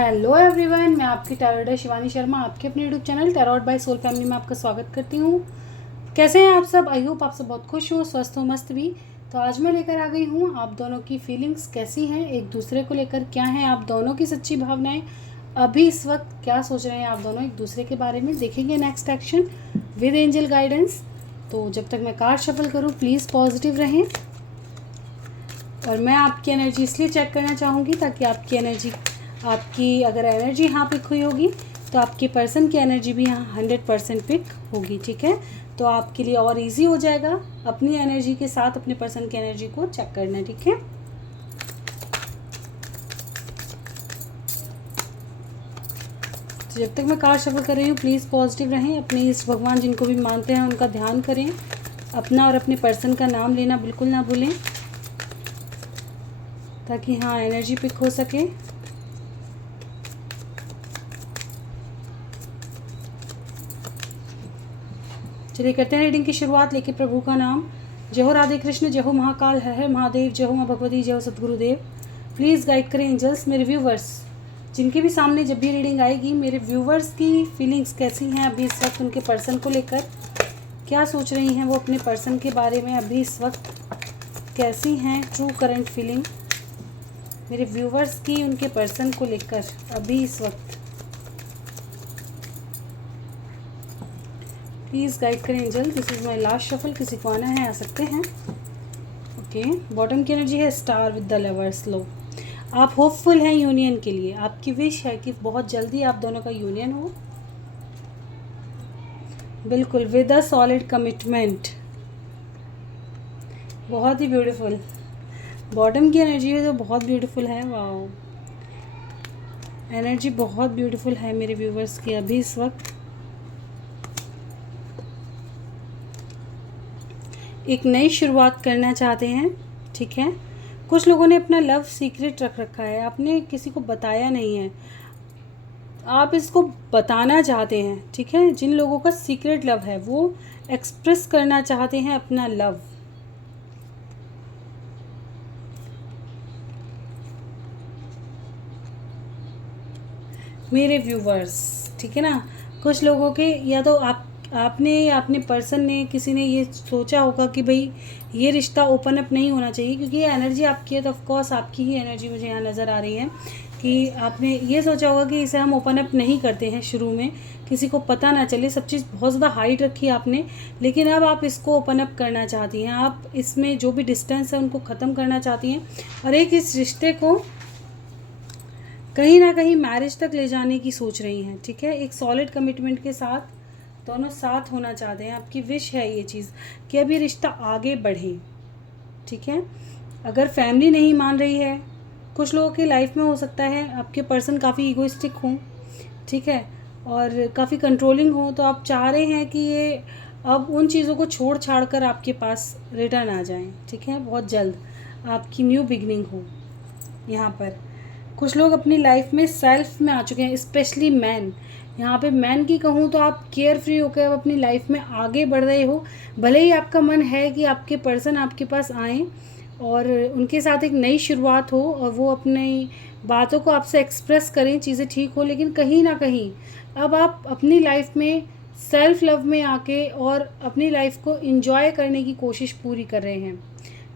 Hello everyone, मैं आपकी tarot Shivani Sharma आपके अपने YouTube channel tarot by soul family में आपका स्वागत करती हूँ। कैसे हैं आप सब? आई होप आप सब बहुत खुश हो, स्वस्थ हो, मस्त भी। तो आज मैं लेकर आ गई हूँ आप दोनों की फीलिंग्स कैसी हैं, एक दूसरे को लेकर क्या हैं आप दोनों की सच्ची भावनाएं, अभी इस वक्त क्या सोच रहे हैं आप दोनों एक दूसरे के बारे में। देखेंगे next action with angel guidance. तो जब तक मैं कार्ड शफल करूँ प्लीज़ पॉजिटिव रहें। और मैं आपकी एनर्जी इसलिए चेक करना चाहूँगी ताकि आपकी अगर एनर्जी यहाँ पिक हुई होगी तो आपके पर्सन की एनर्जी भी यहाँ 100% पिक होगी। ठीक है, तो आपके लिए और इजी हो जाएगा अपनी एनर्जी के साथ अपने पर्सन की एनर्जी को चेक करना। ठीक है, तो जब तक मैं कार्ड शफल कर रही हूँ प्लीज़ पॉजिटिव रहें। अपने इष्ट भगवान जिनको भी मानते हैं उनका ध्यान करें। अपना और अपने पर्सन का नाम लेना बिल्कुल ना भूलें ताकि हाँ एनर्जी पिक हो सके। चलिए करते हैं रीडिंग की शुरुआत लेके प्रभु का नाम। जय हो राधे कृष्ण, जय हो महाकाल, हर हर महादेव, जय हो माँ भगवती, जय हो सतगुरुदेव। प्लीज़ गाइड करें एंजल्स मेरे व्यूवर्स जिनके भी सामने जब भी रीडिंग आएगी मेरे व्यूवर्स की फीलिंग्स कैसी हैं अभी इस वक्त, उनके पर्सन को लेकर क्या सोच रही हैं वो अपने पर्सन के बारे में अभी इस वक्त, कैसी हैं ट्रू करंट फीलिंग मेरे व्यूवर्स की उनके पर्सन को लेकर अभी इस वक्त। प्लीज़ गाइड करें angel. This is my last shuffle, किसी को आना है आ सकते हैं। ओके, बॉटम की एनर्जी है स्टार विद द लवर्स लो। आप होपफुल हैं यूनियन के लिए, आपकी विश है कि बहुत जल्दी आप दोनों का यूनियन हो, बिल्कुल विद अ सॉलिड कमिटमेंट। बहुत ही ब्यूटीफुल बॉटम की एनर्जी है, तो बहुत ब्यूटीफुल है। वाओ, एनर्जी बहुत ब्यूटीफुल है मेरे व्यूवर्स की अभी इस वक्त। एक नई शुरुआत करना चाहते हैं। ठीक है, कुछ लोगों ने अपना लव सीक्रेट रख रखा है, आपने किसी को बताया नहीं है, आप इसको बताना चाहते हैं। ठीक है, जिन लोगों का सीक्रेट लव है वो एक्सप्रेस करना चाहते हैं अपना लव। मेरे व्यूवर्स, ठीक है ना, कुछ लोगों के या तो आपने या अपने पर्सन ने किसी ने ये सोचा होगा कि भाई ये रिश्ता ओपन अप नहीं होना चाहिए, क्योंकि ये एनर्जी आपकी है तो ऑफकोर्स आपकी ही एनर्जी मुझे यहाँ नज़र आ रही है कि आपने ये सोचा होगा कि इसे हम ओपन अप नहीं करते हैं, शुरू में किसी को पता ना चले, सब चीज़ बहुत ज़्यादा हाइट रखी है आपने, लेकिन अब आप इसको ओपन अप करना चाहती हैं। आप इसमें जो भी डिस्टेंस है उनको ख़त्म करना चाहती हैं और एक इस रिश्ते को कहीं ना कहीं मैरिज तक ले जाने की सोच रही हैं। ठीक है, एक सॉलिड कमिटमेंट के साथ दोनों साथ होना चाहते हैं। आपकी विश है ये चीज़ कि अब ये रिश्ता आगे बढ़े। ठीक है, अगर फैमिली नहीं मान रही है, कुछ लोगों की लाइफ में हो सकता है आपके पर्सन काफ़ी ईगोइस्टिक हों, ठीक है, और काफ़ी कंट्रोलिंग हो, तो आप चाह रहे हैं कि ये अब उन चीज़ों को छोड़ छाड़ कर आपके पास रिटर्न आ जाएं। ठीक है, बहुत जल्द आपकी न्यू बिगनिंग हो। यहाँ पर कुछ लोग अपनी लाइफ में सेल्फ में आ चुके हैं, स्पेशली मैन। यहाँ पे मैन की कहूँ तो आप केयर फ्री होकर अब अपनी लाइफ में आगे बढ़ रहे हो। भले ही आपका मन है कि आपके पर्सन आपके पास आएँ और उनके साथ एक नई शुरुआत हो और वो अपनी बातों को आपसे एक्सप्रेस करें, चीज़ें ठीक हो, लेकिन कहीं ना कहीं अब आप अपनी लाइफ में सेल्फ लव में आके और अपनी लाइफ को इंजॉय करने की कोशिश पूरी कर रहे हैं।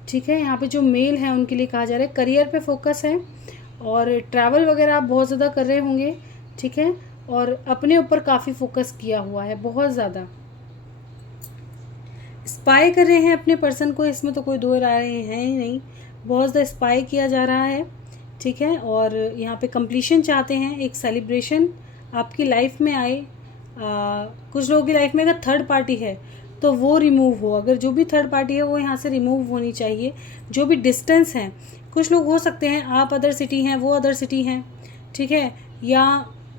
ठीक है, यहाँ पे जो मेल हैं उनके लिए कहा जा रहा है करियर पे फोकस है और ट्रैवल वगैरह आप बहुत ज़्यादा कर रहे होंगे। ठीक है, और अपने ऊपर काफ़ी फोकस किया हुआ है, बहुत ज़्यादा स्पाई कर रहे हैं अपने पर्सन को, इसमें तो कोई दो राय है ही नहीं, बहुत ज़्यादा स्पाई किया जा रहा है। ठीक है, और यहाँ पे कंप्लीशन चाहते हैं, एक सेलिब्रेशन आपकी लाइफ में आए। कुछ लोगों की लाइफ में अगर थर्ड पार्टी है तो वो रिमूव हो, अगर जो भी थर्ड पार्टी है वो यहाँ से रिमूव होनी चाहिए। जो भी डिस्टेंस है, कुछ लोग हो सकते हैं आप अदर सिटी हैं वो अदर सिटी हैं, ठीक है, या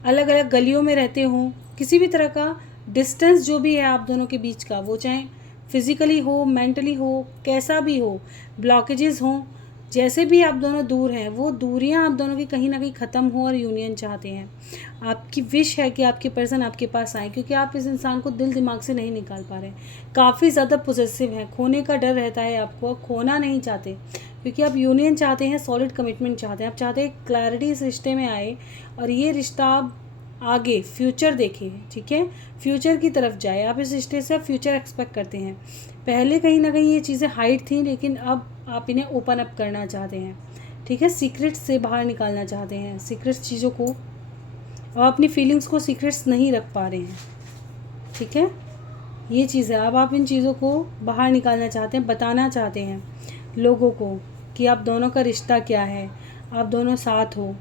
अलग अलग गलियों में रहते हों, किसी भी तरह का डिस्टेंस जो भी है आप दोनों के बीच का, वो चाहे फिज़िकली हो, मेंटली हो, कैसा भी हो, ब्लॉकेजेस हों, जैसे भी आप दोनों दूर हैं, वो दूरियां आप दोनों की कहीं ना कहीं ख़त्म हो और यूनियन चाहते हैं। आपकी विश है कि आपके पर्सन आपके पास आए, क्योंकि आप इस इंसान को दिल दिमाग से नहीं निकाल पा रहे। काफ़ी ज़्यादा पॉसेसिव हैं, खोने का डर रहता है आपको, खोना नहीं चाहते, क्योंकि आप यूनियन चाहते हैं, सॉलिड कमिटमेंट चाहते हैं। आप चाहते हैं क्लैरिटी इस रिश्ते में आए और ये रिश्ता आप आगे फ्यूचर देखें, ठीक है, फ्यूचर की तरफ जाए। आप इस रिश्ते से फ्यूचर एक्सपेक्ट करते हैं। पहले कहीं ना कहीं ये चीज़ें हाइड थी, लेकिन अब आप इन्हें ओपन अप करना चाहते हैं, ठीक है, सीक्रेट्स से बाहर निकालना चाहते हैं, सीक्रेट्स चीज़ों को, और अपनी फीलिंग्स को सीक्रेट्स नहीं रख पा रहे हैं, ठीक है, ये चीज़ है। अब आप इन चीज़ों को बाहर निकालना चाहते हैं, बताना चाहते हैं लोगों को कि आप दोनों का रिश्ता क्या है, आप दोनों साथ हो,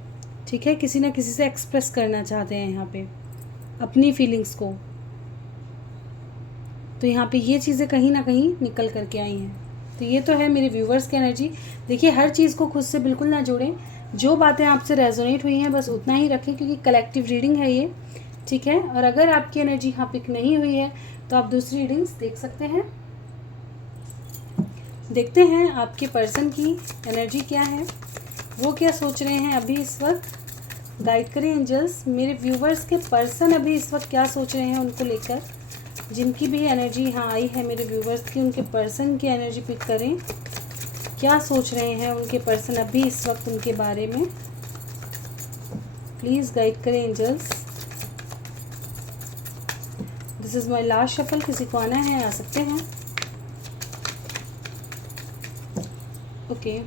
ठीक है, किसी ना किसी से एक्सप्रेस करना चाहते हैं यहाँ पे अपनी फीलिंग्स को। तो यहाँ पे ये चीज़ें कहीं ना कहीं निकल करके आई हैं। तो ये तो है मेरे व्यूवर्स की एनर्जी। देखिए, हर चीज़ को खुद से बिल्कुल ना जोड़ें, जो बातें आपसे रेजोनेट हुई हैं बस उतना ही रखें, क्योंकि कलेक्टिव रीडिंग है ये, ठीक है। और अगर आपकी एनर्जी यहाँ पिक नहीं हुई है तो आप दूसरी रीडिंग्स देख सकते हैं। देखते हैं आपके पर्सन की एनर्जी क्या है, वो क्या सोच रहे हैं अभी इस वक्त। गाइड करें एंजल्स, मेरे व्यूवर्स के पर्सन अभी इस वक्त क्या सोच रहे हैं उनको लेकर। जिनकी भी एनर्जी यहाँ आई है मेरे व्यूवर्स की, उनके पर्सन की एनर्जी पिक करें। क्या सोच रहे हैं उनके पर्सन अभी इस वक्त उनके बारे में, प्लीज़ गाइड करें angels. This is my last shuffle. किसी को आना है आ सकते हैं। ओके,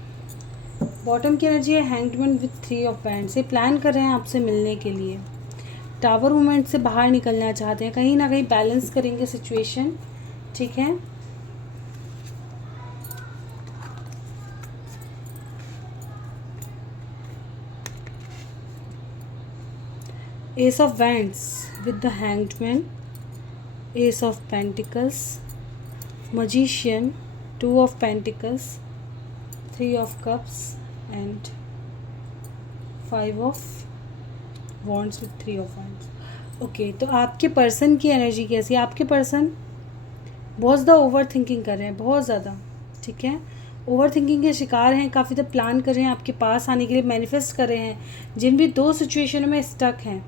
बॉटम की एनर्जी है hanged man with 3 of wands. ये प्लान कर रहे हैं आपसे मिलने के लिए, टावर मूवमेंट से बाहर निकलना चाहते हैं, कहीं ना कहीं बैलेंस करेंगे सिचुएशन, ठीक है। S of wands with the hanged man, S of pentacles, magician, 2 of pentacles, 3 of cups and 5 of wands with 3 of wands. Okay, तो आपके पर्सन की एनर्जी कैसी है। आपके पर्सन बहुत ज़्यादा ओवर थिंकिंग कर रहे हैं, बहुत ज़्यादा, ठीक है, ओवर थिंकिंग के शिकार हैं। काफ़ी ज़्यादा प्लान कर रहे हैं आपके पास आने के लिए, मैनिफेस्ट कर रहे हैं। जिन भी 2 सिचुएशनों में स्टक हैं,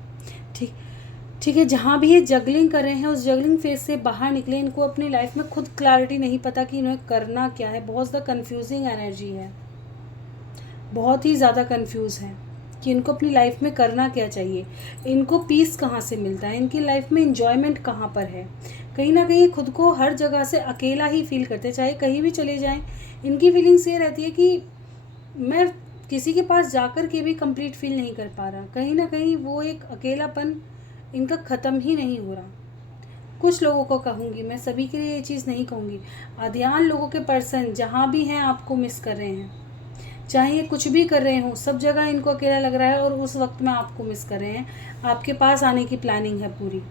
ठीक है, जहाँ भी ये जगलिंग कर रहे हैं उस जगलिंग फेज से बाहर निकले। इनको अपनी लाइफ में खुद क्लैरिटी नहीं पता कि इन्हें करना क्या है। बहुत ज़्यादा कन्फ्यूजिंग एनर्जी है, बहुत ही ज़्यादा कन्फ्यूज़ है कि इनको अपनी लाइफ में करना क्या चाहिए, इनको पीस कहाँ से मिलता है, इनकी लाइफ में इंजॉयमेंट कहाँ पर है। कहीं ना कहीं खुद को हर जगह से अकेला ही फील करते हैं, चाहे कहीं भी चले जाएं। इनकी फीलिंग्स ये रहती है कि मैं किसी के पास जाकर के भी कंप्लीट फील नहीं कर पा रहा। कहीं ना कहीं वो एक अकेलापन इनका ख़त्म ही नहीं हो रहा। कुछ लोगों को कहूँगी मैं, सभी के लिए ये चीज़ नहीं कहूँगी। अध्ययन लोगों के पर्सन जहाँ भी हैं आपको मिस कर रहे हैं, चाहे ये कुछ भी कर रहे हो, सब जगह इनको अकेला लग रहा है और उस वक्त में आपको मिस कर रहे हैं। आपके पास आने की प्लानिंग है पूरी,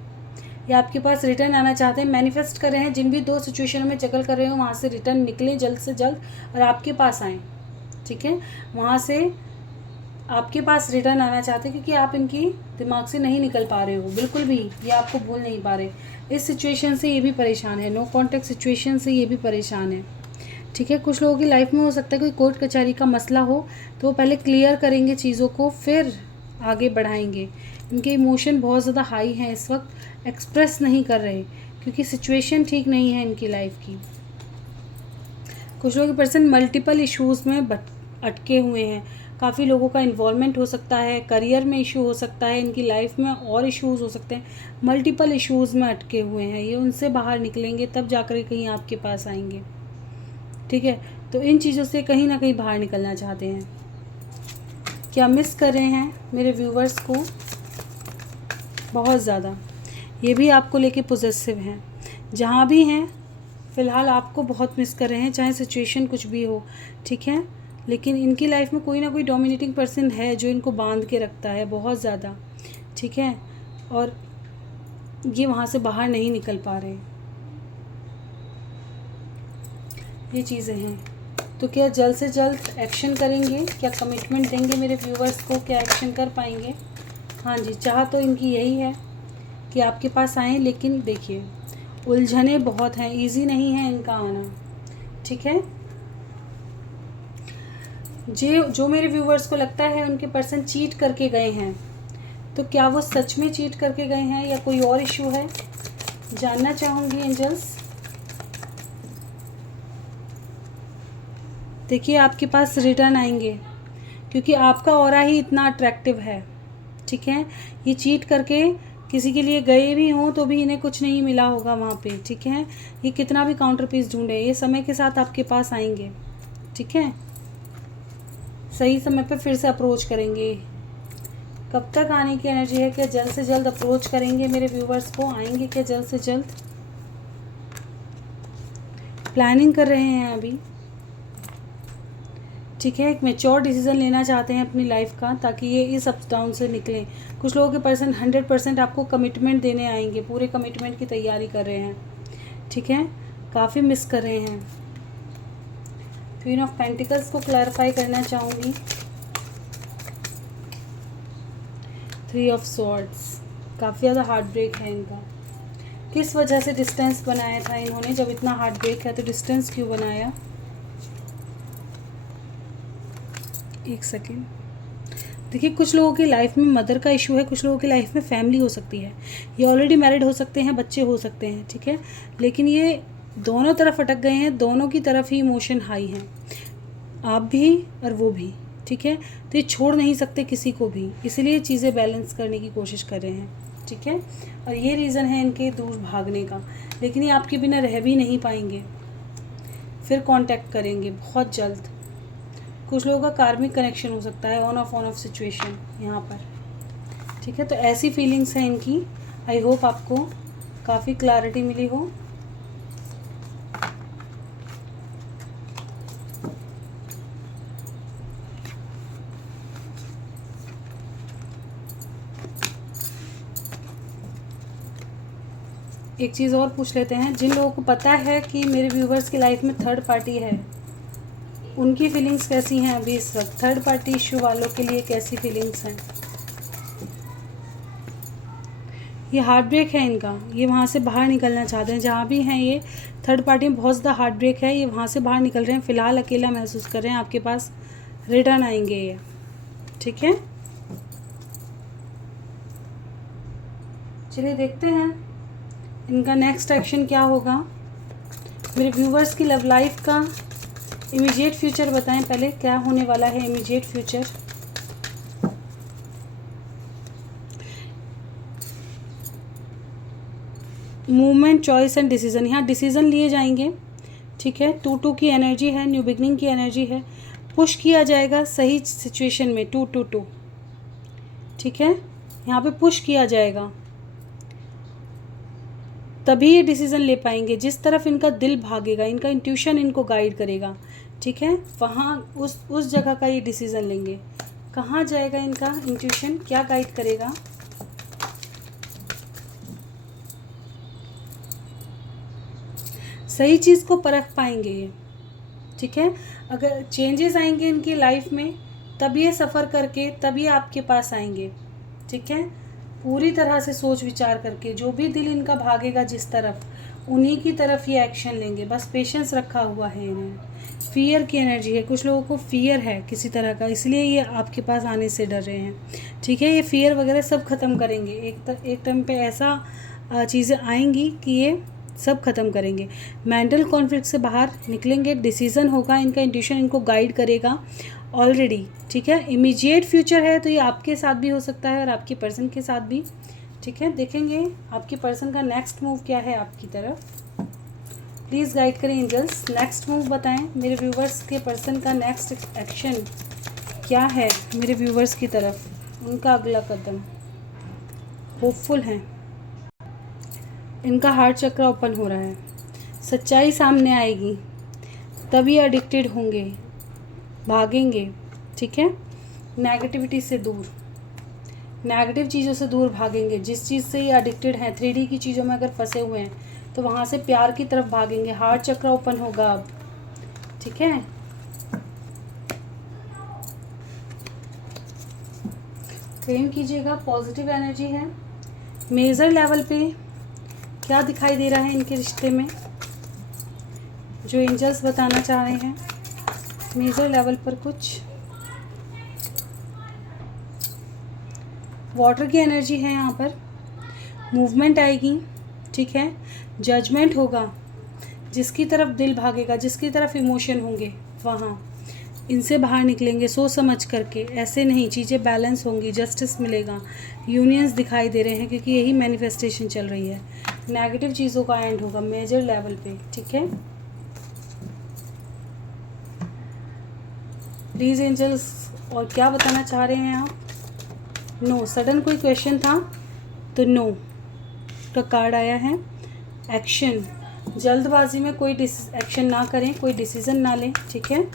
या आपके पास रिटर्न आना चाहते हैं, मैनिफेस्ट कर रहे हैं। जिन भी 2 सिचुएशनों में जगल कर रहे हो वहाँ से रिटर्न निकलें जल्द से जल्द और आपके पास आएँ, ठीक है, वहाँ से आपके पास रिटर्न आना चाहते हैं, क्योंकि आप इनकी दिमाग से नहीं निकल पा रहे हो बिल्कुल भी, ये आपको भूल नहीं पा रहे। इस सिचुएशन से ये भी परेशान है, नो कॉन्टैक्ट सिचुएशन से ये भी परेशान है, ठीक है। कुछ लोगों की लाइफ में हो सकता है कोई कोर्ट कचहरी का मसला हो, तो वो पहले क्लियर करेंगे चीज़ों को, फिर आगे बढ़ाएंगे। इनके इमोशन बहुत ज़्यादा हाई हैं इस वक्त, एक्सप्रेस नहीं कर रहे क्योंकि सिचुएशन ठीक नहीं है इनकी लाइफ की। कुछ लोगों के पर्सन मल्टीपल इश्यूज़ में अटके हुए हैं। काफ़ी लोगों का इन्वॉल्वमेंट हो सकता है, करियर में इशू हो सकता है, इनकी लाइफ में और इश्यूज़ हो सकते हैं। मल्टीपल इश्यूज़ में अटके हुए हैं ये, उनसे बाहर निकलेंगे तब जाकर कहीं आपके पास आएंगे, ठीक है। तो इन चीज़ों से कहीं ना कहीं बाहर निकलना चाहते हैं। क्या मिस कर रहे हैं मेरे व्यूवर्स को बहुत ज़्यादा, ये भी आपको लेके पॉजिटिव हैं। जहाँ भी हैं फ़िलहाल आपको बहुत मिस कर रहे हैं, चाहे सिचुएशन कुछ भी हो, ठीक है। लेकिन इनकी लाइफ में कोई ना कोई डोमिनेटिंग पर्सन है जो इनको बांध के रखता है बहुत ज़्यादा, ठीक है, और ये वहाँ से बाहर नहीं निकल पा रहे। ये चीज़ें हैं। तो क्या जल्द से जल्द एक्शन करेंगे, क्या कमिटमेंट देंगे मेरे व्यूवर्स को, क्या एक्शन कर पाएंगे। हाँ जी, चाह तो इनकी यही है कि आपके पास आएँ, लेकिन देखिए उलझने बहुत हैं, इजी नहीं है इनका आना, ठीक है। जो मेरे व्यूवर्स को लगता है उनके पर्सन चीट करके गए हैं, तो क्या वो सच में चीट करके गए हैं या कोई और इशू है, जानना चाहूँगी एंजल्स। देखिए आपके पास रिटर्न आएंगे, क्योंकि आपका ऑरा ही इतना अट्रैक्टिव है, ठीक है। ये चीट करके किसी के लिए गए भी हों तो भी इन्हें कुछ नहीं मिला होगा वहाँ पे, ठीक है। ये कितना भी काउंटर पीस ढूंढे, ये समय के साथ आपके पास आएंगे, ठीक है। सही समय पे फिर से अप्रोच करेंगे। कब तक आने की एनर्जी है, क्या जल्द से जल्द अप्रोच करेंगे मेरे व्यूवर्स को, आएंगे क्या जल्द से जल्द, प्लानिंग कर रहे हैं अभी, ठीक है। एक मैच्योर डिसीजन लेना चाहते हैं अपनी लाइफ का, ताकि ये इस अप डाउन से निकलें। कुछ लोगों के पर्सन 100% आपको कमिटमेंट देने आएंगे, पूरे कमिटमेंट की तैयारी कर रहे हैं, ठीक है। काफ़ी मिस कर रहे हैं। क्वीन ऑफ पेंटिकल्स को क्लैरिफाई करना चाहूँगी। 3 ऑफ स्वॉर्ड्स, काफ़ी ज़्यादा हार्ट ब्रेक है इनका। किस वजह से डिस्टेंस बनाया था इन्होंने, जब इतना हार्ट ब्रेक है तो डिस्टेंस क्यों बनाया। एक सेकेंड। देखिए कुछ लोगों की लाइफ में मदर का इशू है, कुछ लोगों की लाइफ में फैमिली हो सकती है, ये ऑलरेडी मैरिड हो सकते हैं, बच्चे हो सकते हैं, ठीक है। लेकिन ये दोनों तरफ अटक गए हैं, दोनों की तरफ ही इमोशन हाई हैं, आप भी और वो भी, ठीक है। तो ये छोड़ नहीं सकते किसी को भी, इसीलिए चीज़ें बैलेंस करने की कोशिश कर रहे हैं, ठीक है। और ये रीज़न है इनके दूर भागने का, लेकिन ये आपके बिना रह भी नहीं पाएंगे, फिर कांटेक्ट करेंगे बहुत जल्द। कुछ लोगों का कार्मिक कनेक्शन हो सकता है, ऑन ऑफ सिचुएशन यहाँ पर, ठीक है। तो ऐसी फीलिंग्स हैं इनकी। आई होप आपको काफ़ी क्लैरिटी मिली हो। एक चीज़ और पूछ लेते हैं, जिन लोगों को पता है कि मेरे व्यूवर्स की लाइफ में थर्ड पार्टी है, उनकी फीलिंग्स कैसी हैं अभी इस वक्त, थर्ड पार्टी इशू वालों के लिए कैसी फीलिंग्स हैं। ये हार्ट ब्रेक है इनका, ये वहाँ से बाहर निकलना चाहते हैं, जहाँ भी हैं ये थर्ड पार्टी में बहुत ज़्यादा हार्ट ब्रेक है, ये वहाँ से बाहर निकल रहे हैं, फ़िलहाल अकेला महसूस कर रहे हैं, आपके पास रिटर्न आएंगे ये, ठीक है। चलिए देखते हैं इनका नेक्स्ट एक्शन क्या होगा। मेरे व्यूवर्स की लव लाइफ का इमीडिएट फ्यूचर बताएं पहले, क्या होने वाला है immediate future. Movement, choice and decision, यहाँ डिसीजन लिए जाएंगे, ठीक है। 2-2 की एनर्जी है, न्यू बिगनिंग की एनर्जी है, पुश किया जाएगा सही सिचुएशन में, 2-2-2, ठीक है। यहाँ पे पुश किया जाएगा, तभी ये डिसीज़न ले पाएंगे। जिस तरफ इनका दिल भागेगा, इनका इंट्यूशन इनको गाइड करेगा, ठीक है, वहाँ उस जगह का ये डिसीज़न लेंगे। कहाँ जाएगा इनका इंट्यूशन, क्या गाइड करेगा। सही चीज़ को परख पाएंगे ये, ठीक है। अगर चेंजेस आएंगे इनकी लाइफ में, तब ये सफ़र करके तब ये आपके पास आएंगे, ठीक है। पूरी तरह से सोच विचार करके, जो भी दिल इनका भागेगा जिस तरफ, उन्हीं की तरफ ये एक्शन लेंगे। बस पेशेंस रखा हुआ है इन्हें। फियर की एनर्जी है, कुछ लोगों को फियर है किसी तरह का, इसलिए ये आपके पास आने से डर रहे हैं, ठीक है। ये फियर वगैरह सब ख़त्म करेंगे, एक टाइम पे ऐसा चीज़ें आएंगी कि ये सब ख़त्म करेंगे। मेंटल कॉन्फ्लिक्ट से बाहर निकलेंगे, डिसीज़न होगा, इनका इंट्यूशन इनको गाइड करेगा ऑलरेडी, ठीक है। इमीडिएट फ्यूचर है, तो ये आपके साथ भी हो सकता है और आपकी पर्सन के साथ भी, ठीक है। देखेंगे आपकी पर्सन का नेक्स्ट मूव क्या है आपकी तरफ। प्लीज़ गाइड करें एंजल्स, नेक्स्ट मूव बताएं मेरे व्यूवर्स के पर्सन का नेक्स्ट एक्शन क्या है मेरे व्यूवर्स की तरफ, उनका अगला कदम। होपफुल हैं, इनका हार्ट चक्र ओपन हो रहा है, सच्चाई सामने आएगी, तभी एडिक्टेड होंगे, भागेंगे, ठीक है। नेगेटिविटी से दूर, नेगेटिव चीज़ों से दूर भागेंगे। जिस चीज़ से ये एडिक्टेड हैं, 3D की चीज़ों में अगर फंसे हुए हैं, तो वहाँ से प्यार की तरफ भागेंगे। हार्ट चक्र ओपन होगा अब, ठीक है। क्लेम कीजिएगा, पॉजिटिव एनर्जी है। मेजर लेवल पे क्या दिखाई दे रहा है इनके रिश्ते में, जो एंजल्स बताना चाह रहे हैं मेजर लेवल पर कुछ। वाटर की एनर्जी है यहाँ पर, मूवमेंट आएगी, ठीक है, जजमेंट होगा, जिसकी तरफ दिल भागेगा, जिसकी तरफ इमोशन होंगे वहाँ इनसे बाहर निकलेंगे सोच समझ करके, ऐसे नहीं, चीज़ें बैलेंस होंगी, जस्टिस मिलेगा, यूनियंस दिखाई दे रहे हैं क्योंकि यही मैनिफेस्टेशन चल रही है। नेगेटिव चीज़ों का एंड होगा मेजर लेवल पे, ठीक है। प्लीज़ एंजल्स, और क्या बताना चाह रहे हैं आप? नो, सडन कोई क्वेश्चन था तो नो का कार्ड आया है। एक्शन, जल्दबाजी में कोई एक्शन ना करें, कोई डिसीज़न ना लें, ठीक है,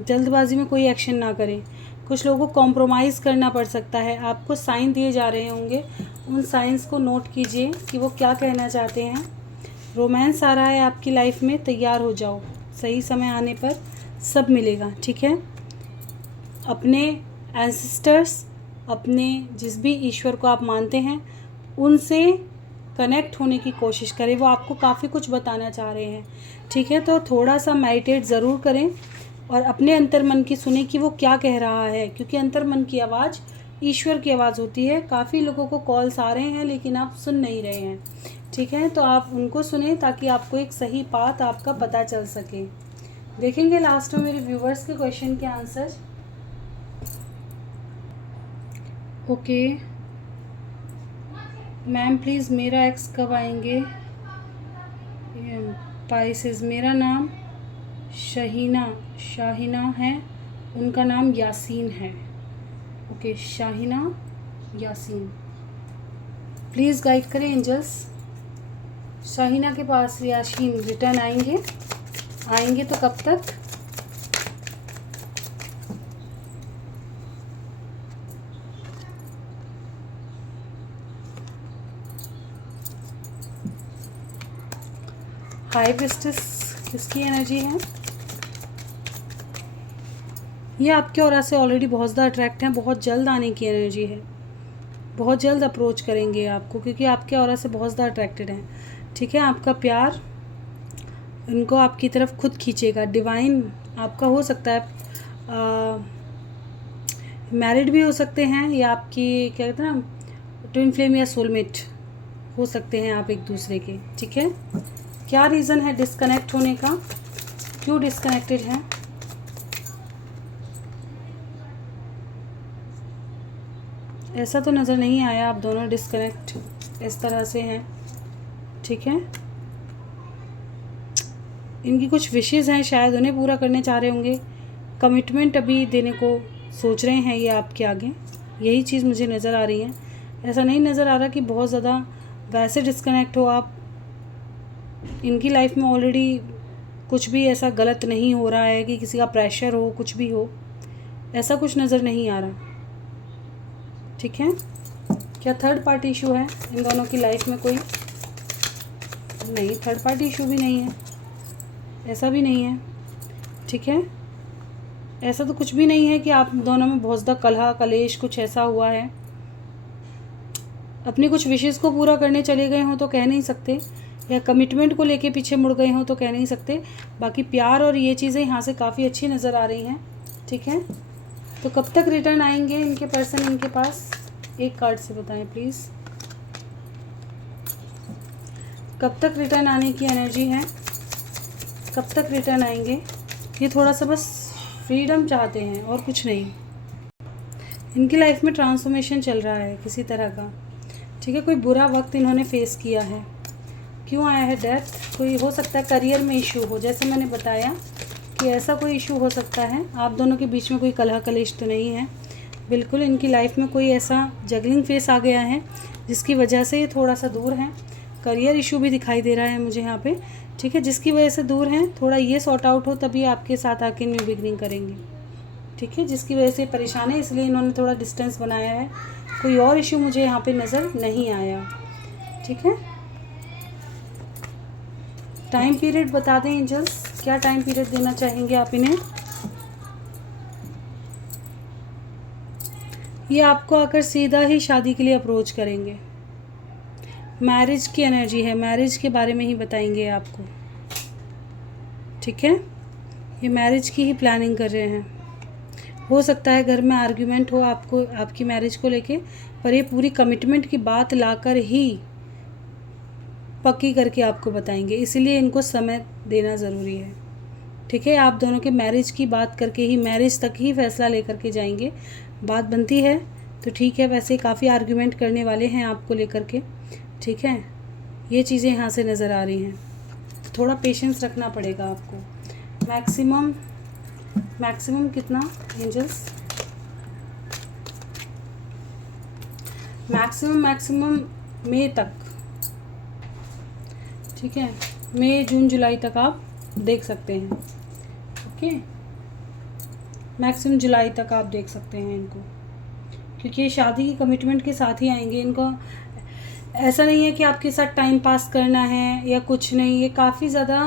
जल्दबाजी में कोई एक्शन ना करें। कुछ लोगों को कॉम्प्रोमाइज़ करना पड़ सकता है, आपको साइन दिए जा रहे होंगे, उन साइंस को नोट कीजिए कि वो क्या कहना चाहते हैं। रोमांस आ रहा है आपकी लाइफ में, तैयार हो जाओ, सही समय आने पर सब मिलेगा, ठीक है। अपने एंसेस्टर्स, अपने जिस भी ईश्वर को आप मानते हैं उनसे कनेक्ट होने की कोशिश करें, वो आपको काफ़ी कुछ बताना चाह रहे हैं, ठीक है। तो थोड़ा सा मेडिटेट ज़रूर करें और अपने अंतर मन की सुने कि वो क्या कह रहा है, क्योंकि अंतर मन की आवाज़ ईश्वर की आवाज़ होती है। काफ़ी लोगों को कॉल्स आ रहे हैं लेकिन आप सुन नहीं रहे हैं, ठीक है, तो आप उनको सुने ताकि आपको एक सही पाथ आपका पता चल सके। देखेंगे लास्ट में मेरे व्यूवर्स के क्वेश्चन के आंसर। ओके मैम, प्लीज़ मेरा एक्स कब आएंगे? पाइसेस, मेरा नाम शाहिना है, उनका नाम यासीन है। Okay, Shahina Yasin, please guide करें एंजल्स। शाहिना के पास यासीन रिटर्न आएंगे तो कब तक? हाई प्रीस्टेस किसकी एनर्जी है? ये आपके ऑरा से ऑलरेडी बहुत ज़्यादा अट्रैक्ट हैं, बहुत जल्द आने की एनर्जी है, बहुत जल्द अप्रोच करेंगे आपको क्योंकि आपके ऑरा से बहुत ज़्यादा अट्रैक्टेड हैं, ठीक है। आपका प्यार इनको आपकी तरफ खुद खींचेगा। डिवाइन आपका हो सकता है, मैरिड भी हो सकते हैं, या आपकी क्या कहते हैं ना, ट्विन फ्लेम या सोलमेट हो सकते हैं आप एक दूसरे के, ठीक है। क्या रीज़न है डिस्कनेक्ट होने का, क्यों डिस्कनेक्टेड हैं? ऐसा तो नज़र नहीं आया आप दोनों डिस्कनेक्ट इस तरह से हैं, ठीक है। इनकी कुछ विशेज़ हैं, शायद उन्हें पूरा करने चाह रहे होंगे, कमिटमेंट अभी देने को सोच रहे हैं ये आपके आगे, यही चीज़ मुझे नज़र आ रही है। ऐसा नहीं नज़र आ रहा कि बहुत ज़्यादा वैसे डिस्कनेक्ट हो आप, इनकी लाइफ में ऑलरेडी कुछ भी ऐसा गलत नहीं हो रहा है कि किसी का प्रेशर हो, कुछ भी हो, ऐसा कुछ नज़र नहीं आ रहा, ठीक है। क्या थर्ड पार्टी इशू है इन दोनों की लाइफ में? कोई नहीं, थर्ड पार्टी इशू भी नहीं है, ऐसा भी नहीं है, ठीक है। ऐसा तो कुछ भी नहीं है कि आप दोनों में बहुत ज़्यादा कलह कलेश कुछ ऐसा हुआ है। अपनी कुछ विशेज़ को पूरा करने चले गए हों तो कह नहीं सकते, या कमिटमेंट को लेके पीछे मुड़ गए हों तो कह नहीं सकते। बाकी प्यार और ये चीज़ें यहाँ से काफ़ी अच्छी नज़र आ रही हैं, ठीक है। तो कब तक रिटर्न आएंगे इनके पर्सन इनके पास? एक कार्ड से बताएं प्लीज़, कब तक रिटर्न आने की एनर्जी है, कब तक रिटर्न आएंगे? ये थोड़ा सा बस फ्रीडम चाहते हैं और कुछ नहीं। इनकी लाइफ में ट्रांसफॉर्मेशन चल रहा है किसी तरह का, ठीक है। कोई बुरा वक्त इन्होंने फेस किया है। क्यों आया है डेथ? कोई हो सकता है करियर में इशू हो, जैसे मैंने बताया कि ऐसा कोई इशू हो सकता है। आप दोनों के बीच में कोई कलह कलेश तो नहीं है, बिल्कुल। इनकी लाइफ में कोई ऐसा जगलिंग फेस आ गया है जिसकी वजह से ये थोड़ा सा दूर हैं। करियर इशू भी दिखाई दे रहा है मुझे यहाँ पे, ठीक है, जिसकी वजह से दूर हैं। थोड़ा ये सॉर्ट आउट हो तभी आपके साथ आके न्यू बिगनिंग करेंगे, ठीक है, जिसकी वजह से परेशान है, इसलिए इन्होंने थोड़ा डिस्टेंस बनाया है। कोई और इशू मुझे यहाँ पे नज़र नहीं आया, ठीक है। टाइम पीरियड बता दें एंजल्स, क्या टाइम पीरियड देना चाहेंगे आप इन्हें? ये आपको आकर सीधा ही शादी के लिए अप्रोच करेंगे। मैरिज की एनर्जी है, मैरिज के बारे में ही बताएंगे आपको, ठीक है। ये मैरिज की ही प्लानिंग कर रहे हैं। हो सकता है घर में आर्ग्यूमेंट हो आपको, आपकी मैरिज को लेके, पर ये पूरी कमिटमेंट की बात लाकर ही पक्की करके आपको बताएंगे, इसीलिए इनको समय देना ज़रूरी है। ठीक है, आप दोनों के मैरिज की बात करके ही, मैरिज तक ही फैसला लेकर के जाएंगे। बात बनती है तो ठीक है, वैसे काफ़ी आर्ग्यूमेंट करने वाले हैं आपको लेकर के। ठीक है, ये चीज़ें यहाँ से नज़र आ रही हैं, तो थोड़ा पेशेंस रखना पड़ेगा आपको। मैक्सिमम कितना एंजल्स? मैक्सिमम मई तक। ठीक है, मई जून जुलाई तक आप देख सकते हैं। ओके, मैक्सिमम जुलाई तक आप देख सकते हैं इनको, क्योंकि ये शादी की कमिटमेंट के साथ ही आएंगे। इनको ऐसा नहीं है कि आपके साथ टाइम पास करना है या कुछ नहीं, ये काफ़ी ज़्यादा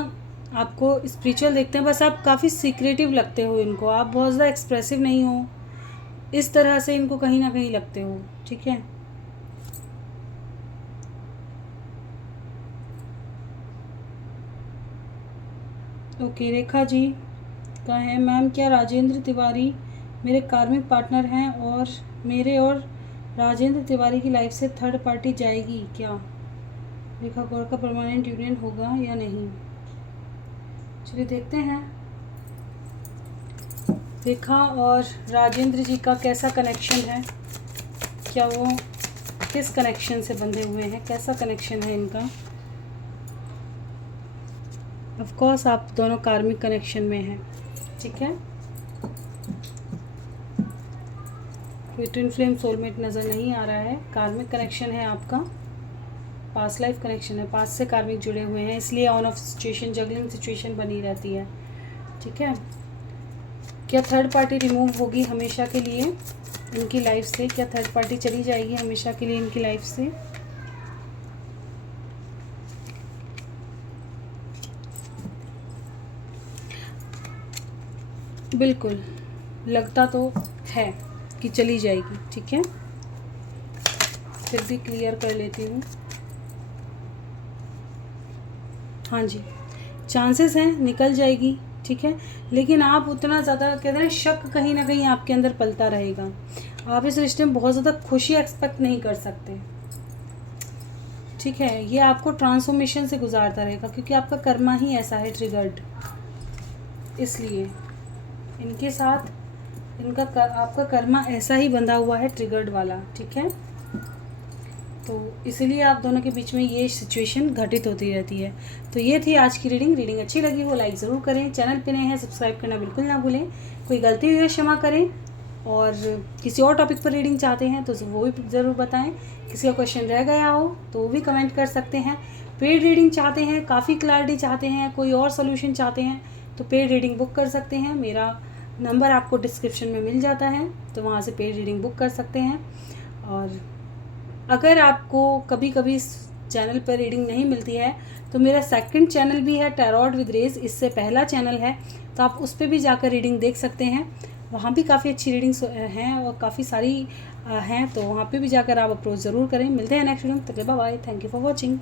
आपको स्पिरिचुअल देखते हैं, बस आप काफ़ी सीक्रेटिव लगते हो इनको, आप बहुत ज़्यादा एक्सप्रेसिव नहीं हो, इस तरह से इनको कहीं ना कहीं लगते हो। ठीक है, ओके, रेखा जी का है, मैम क्या राजेंद्र तिवारी मेरे कार्मिक पार्टनर हैं और मेरे और राजेंद्र तिवारी की लाइफ से थर्ड पार्टी जाएगी क्या? रेखा गौर का परमानेंट यूनियन होगा या नहीं? चलिए देखते हैं रेखा और राजेंद्र जी का कैसा कनेक्शन है, क्या वो किस कनेक्शन से बंधे हुए हैं, कैसा कनेक्शन है इनका। ऑफ कोर्स आप दोनों कार्मिक कनेक्शन में हैं। ठीक है, कोई ट्विन फ्लेम सोलमेट नज़र नहीं आ रहा है, कार्मिक कनेक्शन है आपका, पास्ट लाइफ कनेक्शन है, पास्ट से कार्मिक जुड़े हुए हैं, इसलिए on off situation, juggling situation बनी रहती है। ठीक है, क्या थर्ड पार्टी रिमूव होगी हमेशा के लिए इनकी लाइफ से? क्या थर्ड पार्टी चली जाएगी हमेशा के लिए इनकी लाइफ से? बिल्कुल लगता तो है कि चली जाएगी। ठीक है, फिर भी क्लियर कर लेती हूँ। हाँ जी, चांसेस हैं निकल जाएगी। ठीक है, लेकिन आप उतना ज़्यादा कहते हैं शक कहीं ना कहीं आपके अंदर पलता रहेगा, आप इस रिश्ते में बहुत ज़्यादा खुशी एक्सपेक्ट नहीं कर सकते। ठीक है, ये आपको ट्रांसफॉर्मेशन से गुजारता रहेगा, क्योंकि आपका कर्मा ही ऐसा है ट्रिगर्ड, इसलिए इनके साथ आपका कर्मा ऐसा ही बंधा हुआ है, ट्रिगर्ड वाला। ठीक है, तो इसीलिए आप दोनों के बीच में ये सिचुएशन घटित होती रहती है। तो ये थी आज की रीडिंग अच्छी लगी हो लाइक ज़रूर करें, चैनल पे नए हैं सब्सक्राइब करना बिल्कुल ना भूलें, कोई गलती हुई है क्षमा करें, और किसी और टॉपिक पर रीडिंग चाहते हैं तो वो भी ज़रूर बताएं, किसी का क्वेश्चन रह गया हो तो वो भी कमेंट कर सकते हैं। पेड रीडिंग चाहते हैं, काफ़ी क्लैरिटी चाहते हैं, कोई और सोल्यूशन चाहते हैं तो पेड रीडिंग बुक कर सकते हैं, मेरा नंबर आपको डिस्क्रिप्शन में मिल जाता है, तो वहाँ से पेड रीडिंग बुक कर सकते हैं। और अगर आपको कभी कभी इस चैनल पर रीडिंग नहीं मिलती है तो मेरा सेकंड चैनल भी है, टैरोट विद रेज, इससे पहला चैनल है, तो आप उस पर भी जाकर रीडिंग देख सकते हैं, वहाँ भी काफ़ी अच्छी रीडिंग्स हैं और काफ़ी सारी हैं, तो वहाँ पे भी जाकर आप अप्रोच ज़रूर करें। मिलते हैं नेक्स्ट वीडियो में, तब तक bye bye, thank you for watching.